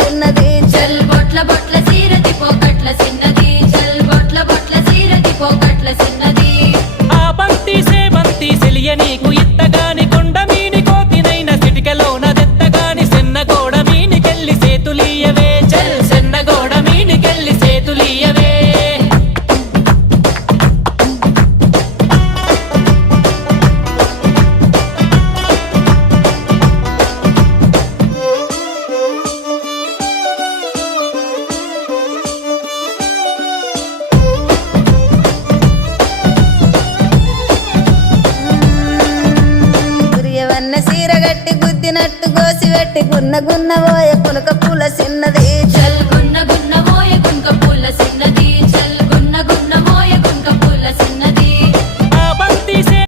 చిన్నది చల్ బొట్ల బొట్ల సీరది పోకట్ల చిన్నది చల్ బొట్ల బొట్ల సీరది పోకట్ల చిన్నది ఆ బంతి సేబంతి సెలియ నీకు ఇత్తగాని కొండ మీని కోతినైన సిటికలోన దెత్తగాని సెన్నగోడ మీనికెళ్ళి సేతులీయవే చల్ సెన్నగోడ మీనికెళ్ళి సేతులీయవే గురియవన్న సీర గట్టి గుద్దినట్టు గోసి పెట్టి గున్న గున్న పోయ పులక పూల చిన్నది చల్